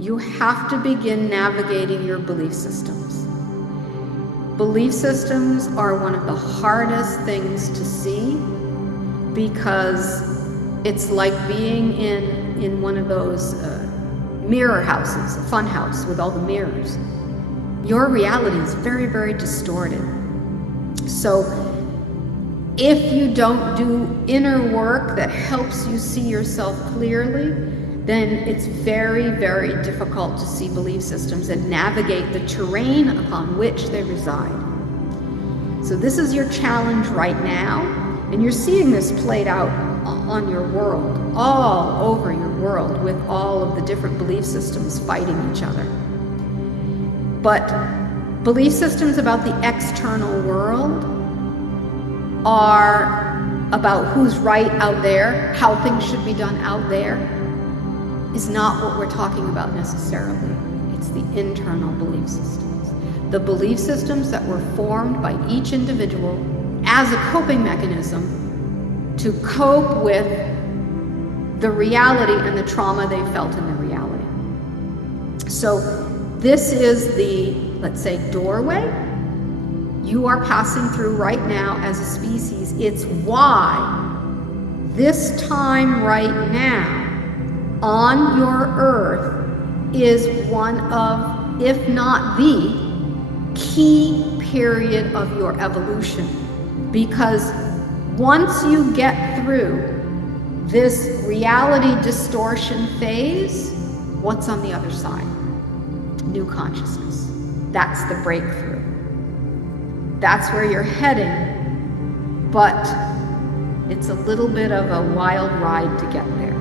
you have to begin navigating your belief systems. Belief systems are one of the hardest things to see because it's like being in one of those mirror houses, a fun house with all the mirrors. Your reality is very, very distorted. So if you don't do inner work that helps you see yourself clearly, then it's very, very difficult to see belief systems and navigate the terrain upon which they reside. So this is your challenge right now, and you're seeing this played out on your world, all over your world, with all of the different belief systems fighting each other. But belief systems about the external world are about who's right out there, how things should be done out there, is not what we're talking about necessarily. It's the internal belief systems. The belief systems that were formed by each individual as a coping mechanism to cope with the reality and the trauma they felt in the reality. So this is the, let's say, doorway you are passing through right now as a species. It's why this time right now on your Earth is one of, if not the, key period of your evolution. Because once you get through this reality distortion phase, what's on the other side? New consciousness. That's the breakthrough. That's where you're heading, but it's a little bit of a wild ride to get there.